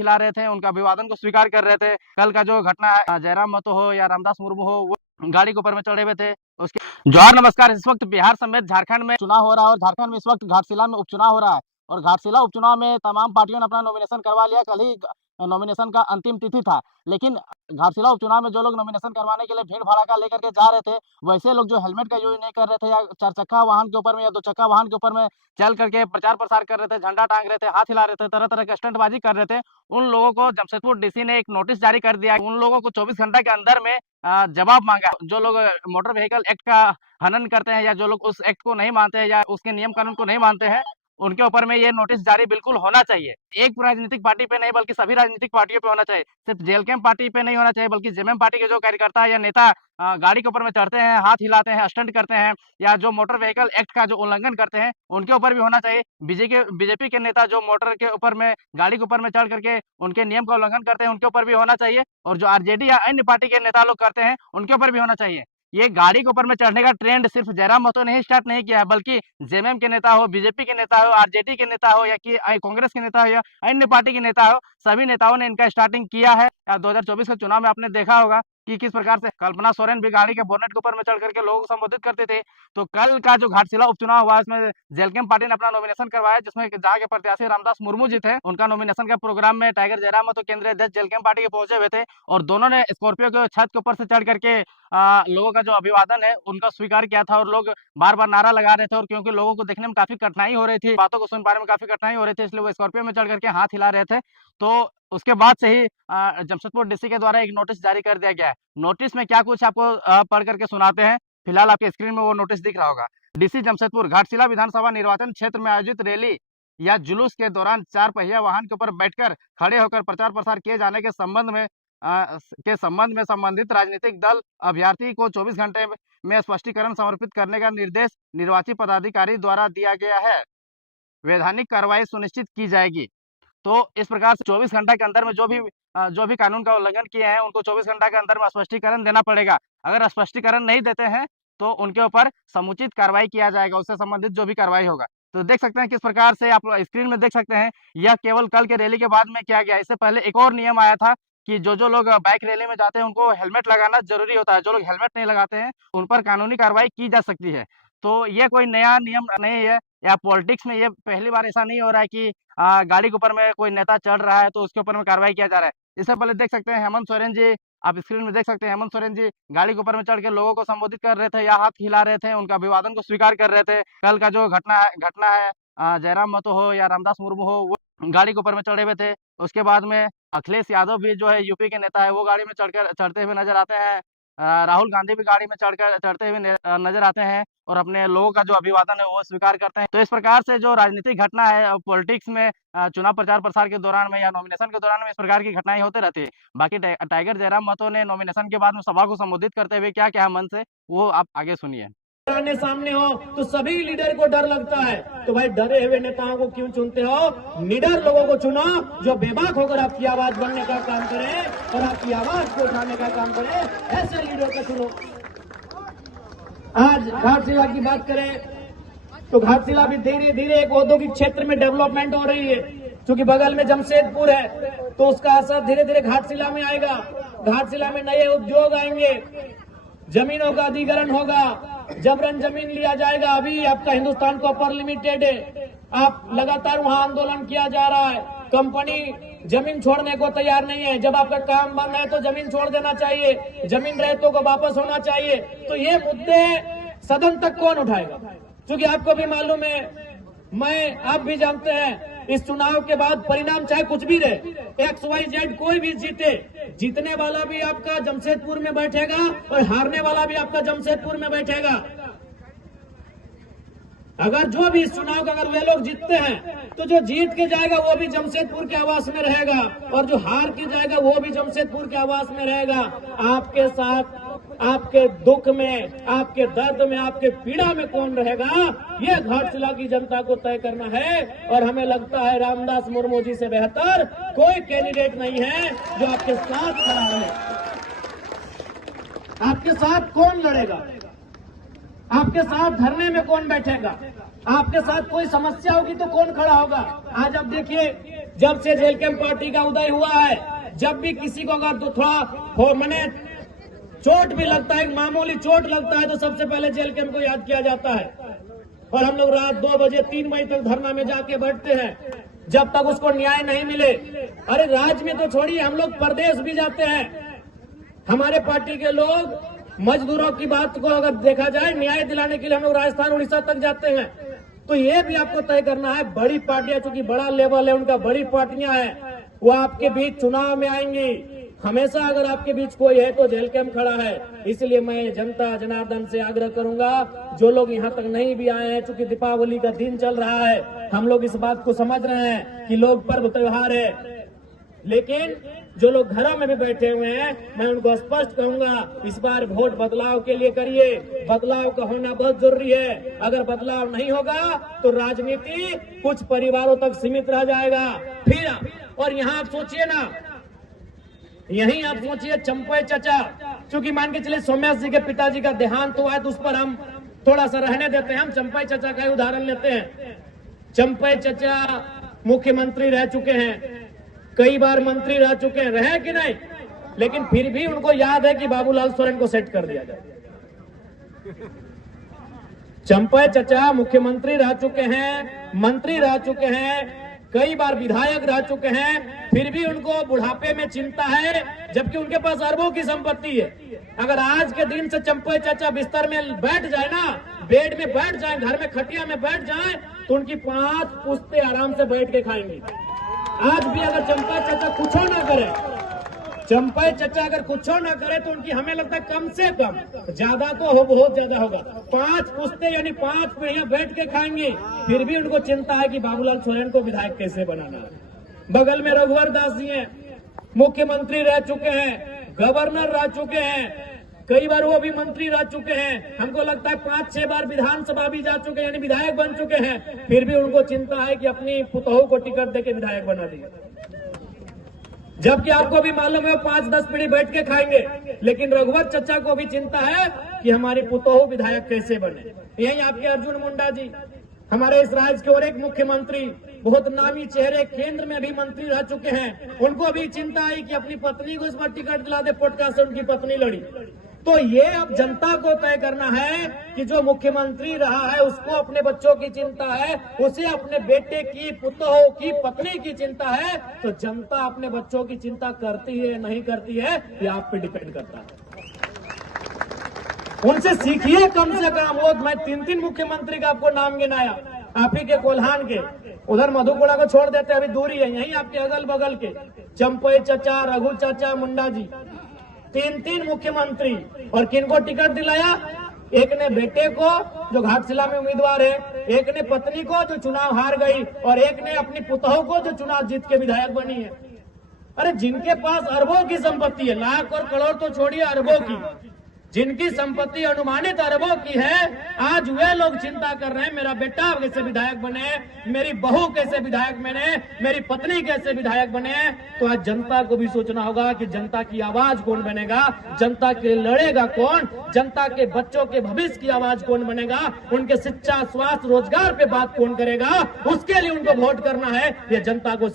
खिला रहे थे, उनका अभिवादन को स्वीकार कर रहे थे। कल का जो घटना है, जयराम महतो हो या रामदास मुर्मू हो, वो गाड़ी के ऊपर में चढ़े हुए थे। उसके जोहार नमस्कार। इस वक्त बिहार समेत झारखंड में चुनाव हो रहा है और झारखंड में इस वक्त घाटशिला में उपचुनाव हो रहा है और घाटशिला उपचुनाव में तमाम पार्टियों ने अपना नॉमिनेशन करवा लिया। कल ही नॉमिनेशन का अंतिम तिथि था, लेकिन घाटशिला उपचुनाव में जो लोग नॉमिनेशन करवाने के लिए भीड़ भड़ाका लेकर के जा रहे थे, वैसे लोग जो हेलमेट का यूज नहीं कर रहे थे या चार चक्का वाहन के ऊपर में या दो चक्का वाहन के ऊपर में चल करके प्रचार प्रसार कर रहे थे, झंडा टांग रहे थे, हाथ हिला रहे थे, तरह तरह के स्टंटबाजी कर रहे थे, उन लोगों को जमशेदपुर डीसी ने एक नोटिस जारी कर दिया। उन लोगों को 24 घंटे के अंदर में जवाब मांगा। जो लोग मोटर व्हीकल एक्ट का हनन करते हैं या जो लोग उस एक्ट को नहीं मानते हैं या उसके नियम कानून को नहीं मानते हैं, उनके ऊपर में ये नोटिस जारी बिल्कुल होना चाहिए। एक राजनीतिक पार्टी पे नहीं बल्कि सभी राजनीतिक पार्टियों पे होना चाहिए। सिर्फ जेल कैंप पार्टी पे नहीं होना चाहिए बल्कि जेएमएम पार्टी के जो कार्यकर्ता या नेता गाड़ी के ऊपर में चढ़ते हैं, हाथ हिलाते हैं, स्टंट करते हैं या जो मोटर व्हीकल एक्ट का जो उल्लंघन करते हैं, उनके ऊपर भी होना चाहिए। बीजेपी के नेता जो मोटर के ऊपर में गाड़ी के ऊपर में चढ़ करके उनके नियम का उल्लंघन करते हैं, उनके ऊपर भी होना चाहिए और जो आरजेडी या अन्य पार्टी के नेता लोग करते हैं, उनके ऊपर भी होना चाहिए। ये गाड़ी के ऊपर में चढ़ने का ट्रेंड सिर्फ जयराम महतो ने ही स्टार्ट नहीं किया है, बल्कि जेएमएम के नेता हो, बीजेपी के नेता हो, आरजेडी के नेता हो या कि कांग्रेस के नेता हो या अन्य पार्टी के नेता हो, सभी नेताओं ने इनका स्टार्टिंग किया है। 2024 के चुनाव में आपने देखा होगा कि किस प्रकार से कल्पना सोरेन भी गाड़ी के बोनेट के ऊपर में चढ़ करके लोगों को संबोधित करते थे। तो कल का जो घाटशिला उपचुनाव हुआ, इसमें जेल कैंप पार्टी ने अपना नॉमिनेशन करवाया, जिसमें जहाँ के प्रत्याशी रामदास मुर्मू जी थे, उनका नॉमिनेशन का प्रोग्राम में टाइगर जयराम महतो केंद्रीय अध्यक्ष जेल कैंप पार्टी के पहुंचे हुए थे और दोनों ने स्कॉर्पियो के छत के ऊपर से चढ़ करके लोगों का जो अभिवादन है उनका स्वीकार किया था और लोग बार बार नारा लगा रहे थे और क्योंकि लोगों को देखने में काफी कठिनाई हो रही थी, बातों को सुन पाने में काफी कठिनाई हो रही थी, इसलिए वो स्कॉर्पियो में चढ़ करके हाथ हिला रहे थे। तो उसके बाद से ही जमशेदपुर डीसी के द्वारा एक नोटिस जारी कर दिया गया है। नोटिस में क्या कुछ आपको पढ़ करके सुनाते हैं। फिलहाल आपके स्क्रीन में वो नोटिस दिख रहा होगा। डीसी जमशेदपुर, घाटशिला विधानसभा निर्वाचन क्षेत्र में आयोजित रैली या जुलूस के दौरान 4 पहिया वाहन के ऊपर बैठकर खड़े होकर प्रचार प्रसार किए जाने के संबंध में संबंधित राजनीतिक दल अभ्यर्थी को 24 घंटे में स्पष्टीकरण समर्पित करने का निर्देश निर्वाची पदाधिकारी द्वारा दिया गया है। वैधानिक कार्रवाई सुनिश्चित की जाएगी। तो इस प्रकार से 24 घंटा के अंदर में जो भी कानून का उल्लंघन किए हैं, उनको 24 घंटा के अंदर में स्पष्टीकरण देना पड़ेगा। अगर स्पष्टीकरण नहीं देते हैं तो उनके ऊपर समुचित कार्रवाई किया जाएगा, उससे संबंधित जो भी कार्रवाई होगा। तो देख सकते हैं किस प्रकार से आप स्क्रीन में देख सकते हैं। यह केवल कल के रैली के बाद में किया गया। इससे पहले एक और नियम आया था कि जो लोग बाइक रैली में जाते हैं उनको हेलमेट लगाना जरूरी होता है। जो लोग हेलमेट नहीं लगाते हैं उन पर कानूनी कार्रवाई की जा सकती है। तो ये कोई नया नियम नहीं है या पॉलिटिक्स में ये पहली बार ऐसा नहीं हो रहा है कि गाड़ी के ऊपर में कोई नेता चढ़ रहा है तो उसके ऊपर में कार्रवाई किया जा रहा है। इससे पहले देख सकते हैं हेमंत सोरेन जी, आप स्क्रीन में देख सकते हैं हेमंत सोरेन जी गाड़ी के ऊपर में चढ़ के लोगों को संबोधित कर रहे थे या हाथ हिला रहे थे, उनका अभिवादन को स्वीकार कर रहे थे। कल का जो घटना है जयराम महतो हो या रामदास मुर्मू हो, वो गाड़ी के ऊपर में चढ़े हुए थे। उसके बाद में अखिलेश यादव भी जो है यूपी के नेता है, वो गाड़ी में चढ़ते हुए नजर आते हैं। राहुल गांधी भी गाड़ी में चढ़ते हुए नजर आते हैं और अपने लोगों का जो अभिवादन है वो स्वीकार करते हैं। तो इस प्रकार से जो राजनीतिक घटना है पॉलिटिक्स में चुनाव प्रचार प्रसार के दौरान में या नॉमिनेशन के दौरान में इस प्रकार की घटनाएं होते रहती है। बाकी टाइगर जयराम महतो ने नॉमिनेशन के बाद में सभा को संबोधित करते हुए क्या कहा मन से, वो आप आगे सुनिए। सामने हो तो सभी लीडर को डर लगता है, तो भाई डरे हुए नेताओं को क्यों चुनते हो? निडर लोगों को चुनो जो बेबाक होकर आपकी आवाज बनने का काम करे और आपकी आवाज को उठाने का काम करे। ऐसे लीडर को चुनो। आज घाटशिला की बात करें तो घाटशिला भी धीरे धीरे एक औद्योगिक क्षेत्र में डेवलपमेंट हो रही है। क्योंकि बगल में जमशेदपुर है तो उसका असर धीरे धीरे घाटशिला में आएगा। घाटशिला में नए उद्योग आएंगे, जमीनों का अधिग्रहण होगा, जबरन जमीन लिया जाएगा। अभी आपका हिंदुस्तान कॉपर लिमिटेड है, आप लगातार वहां आंदोलन किया जा रहा है। कंपनी जमीन छोड़ने को तैयार नहीं है। जब आपका काम बंद है तो जमीन छोड़ देना चाहिए, जमीन रहतों को वापस होना चाहिए। तो ये मुद्दे सदन तक कौन उठाएगा? क्योंकि आपको भी मालूम है, आप भी जानते हैं, इस चुनाव के बाद परिणाम चाहे कुछ भी रहे, XYZ कोई भी जीते, जीतने वाला भी आपका जमशेदपुर में बैठेगा और हारने वाला भी आपका जमशेदपुर में बैठेगा। अगर जो भी इस चुनाव का अगर वे लोग जीतते हैं तो जो जीत के जाएगा वो भी जमशेदपुर के आवास में रहेगा और जो हार के जाएगा वो भी जमशेदपुर के आवास में रहेगा। आपके साथ आपके दुख में, आपके दर्द में, आपके पीड़ा में कौन रहेगा, ये घाटशिला की जनता को तय करना है। और हमें लगता है रामदास मुर्मू जी से बेहतर कोई कैंडिडेट नहीं है जो आपके साथ खड़ा है। आपके साथ कौन लड़ेगा? आपके साथ धरने में कौन बैठेगा? आपके साथ कोई समस्या होगी तो कौन खड़ा होगा? आज आप देखिए जब से जेल कैंप पार्टी का उदय हुआ है, जब भी किसी को अगर तो थोड़ा मैंने चोट भी लगता है, मामूली चोट लगता है, तो सबसे पहले जेल कैंप को याद किया जाता है। और हम लोग रात 2 बजे 3 बजे तक धरना में जाके बैठते हैं जब तक उसको न्याय नहीं मिले। अरे राज्य में तो छोड़िए, हम लोग प्रदेश भी जाते हैं। हमारे पार्टी के लोग मजदूरों की बात को अगर देखा जाए, न्याय दिलाने के लिए हम लोग राजस्थान उड़ीसा तक जाते हैं। तो ये भी आपको तय करना है, बड़ी पार्टियां, चूंकि बड़ा लेवल है उनका, बड़ी पार्टियां हैं, वो आपके बीच चुनाव में आएंगी। हमेशा अगर आपके बीच कोई है तो जेल कैंप खड़ा है। इसलिए मैं जनता जनार्दन से आग्रह करूंगा, जो लोग यहाँ तक नहीं भी आए हैं, चूंकि दीपावली का दिन चल रहा है, हम लोग इस बात को समझ रहे हैं कि लोग पर्व त्योहार है, लेकिन जो लोग घरों में भी बैठे हुए हैं, मैं उनको स्पष्ट कहूंगा, इस बार वोट बदलाव के लिए करिए। बदलाव का होना बहुत जरूरी है। अगर बदलाव नहीं होगा तो राजनीति कुछ परिवारों तक सीमित रह जाएगा। फिर और यहाँ आप सोचिए ना, यहीं आप सोचिए चंपई चचा, चूंकि मान के चलिए सौम्या जी के पिताजी का देहांत हुआ है, तो उस पर हम थोड़ा सा रहने देते हैं। हम चंपई चचा का उदाहरण लेते हैं। चंपई चचा मुख्यमंत्री रह चुके हैं, कई बार मंत्री रह चुके हैं, रहे कि नहीं, लेकिन फिर भी उनको याद है कि बाबूलाल सोरेन को सेट कर दिया जाए। चंपई चचा मुख्यमंत्री रह चुके हैं, मंत्री रह चुके हैं, कई बार विधायक रह चुके हैं, फिर भी उनको बुढ़ापे में चिंता है, जबकि उनके पास अरबों की संपत्ति है। अगर आज के दिन से चंपई चाचा बिस्तर में बैठ जाए ना, बेड में बैठ जाए, घर में खटिया में बैठ जाए, तो उनकी 5 पुश्ते आराम से बैठ के खाएंगे। आज भी अगर चंपई चाचा कुछ ना करे, चंपई चचा अगर कुछ ना करे, तो उनकी हमें लगता है कम से कम, ज्यादा तो हो, बहुत ज्यादा होगा, 5 पुश्ते यानी 5 पीढ़ियां बैठ के खाएंगे। फिर भी उनको चिंता है कि बाबूलाल सोरेन को विधायक कैसे बनाना है। बगल में रघुवर दास जी हैं, मुख्यमंत्री रह चुके हैं, गवर्नर रह चुके हैं, कई बार वो भी मंत्री रह चुके हैं, हमको लगता है 5-6 बार विधानसभा भी जा चुके हैं, यानी विधायक बन चुके हैं। फिर भी उनको चिंता है कि अपनी पुतोहू को टिकट देके विधायक बना दिए, जबकि आपको भी मालूम है 5-10 पीढ़ी बैठ के खाएंगे। लेकिन रघुवर चचा को भी चिंता है कि हमारी पुतोहू विधायक कैसे बने। यही आपके अर्जुन मुंडा जी, हमारे इस राज्य के और एक मुख्यमंत्री, बहुत नामी चेहरे, केंद्र में भी मंत्री रह चुके हैं, उनको भी चिंता आई कि अपनी पत्नी को इस बार टिकट दिला दे, पोटका से उनकी पत्नी लड़ी। तो ये अब जनता को तय करना है कि जो मुख्यमंत्री रहा है उसको अपने बच्चों की चिंता है, उसे अपने बेटे की, पुतोहू की, पत्नी की चिंता है। तो जनता अपने बच्चों की चिंता करती है नहीं करती है, ये आप पे डिपेंड करता है। उनसे सीखिए कम से कम। वो मैं 3 मुख्यमंत्री का आपको नाम गिनाया, आप ही के कोल्हान के, उधर मधुपुरा को छोड़ देते, अभी दूरी है, यही आपके अगल बगल के चंपई चचा, रघु चाचा, मुंडा जी, 3 मुख्यमंत्री। और किनको टिकट दिलाया? एक ने बेटे को जो घाटशिला में उम्मीदवार है, एक ने पत्नी को जो चुनाव हार गई, और एक ने अपनी पुतोहू को जो चुनाव जीत के विधायक बनी है। अरे जिनके पास अरबों की संपत्ति है, लाख और करोड़ तो छोड़िए, अरबों की, जिनकी संपत्ति अनुमानित अरबों की है, आज वे लोग चिंता कर रहे हैं मेरा बेटा कैसे विधायक बने, मेरी बहू कैसे विधायक बने, मेरी पत्नी कैसे विधायक बने। तो आज जनता को भी सोचना होगा कि जनता की आवाज कौन बनेगा, जनता के लड़ेगा कौन, जनता के बच्चों के भविष्य की आवाज कौन बनेगा, उनके शिक्षा, स्वास्थ्य, रोजगार पे बात कौन करेगा, उसके लिए उनको वोट करना है। ये जनता को